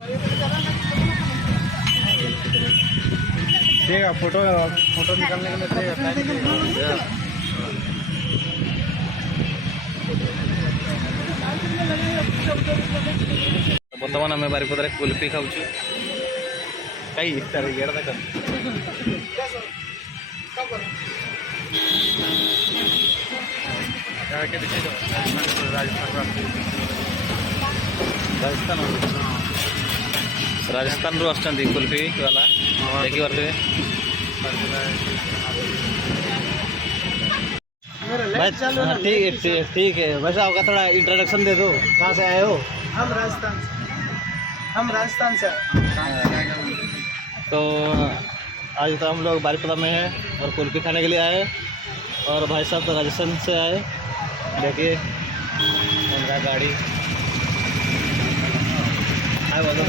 देगा photo photo निकालने के लिए देगा टाइम देगा। बर्तमान आम बारिपदार कुल्फी खाऊँ कई इड़ा देख राजस्थान रु आसुँच कुल्फी वाला देखी पारे ठीक है। वैसे आपका थोड़ा इंट्रोडक्शन दे दो, कहाँ से आए हो? हम राजस्थान से। तो आज तो हम लोग बारिपदा में हैं और कुल्फी खाने के लिए आए और भाई साहब तो राजस्थान से आए। देखिए उनका गाड़ी आए बोलो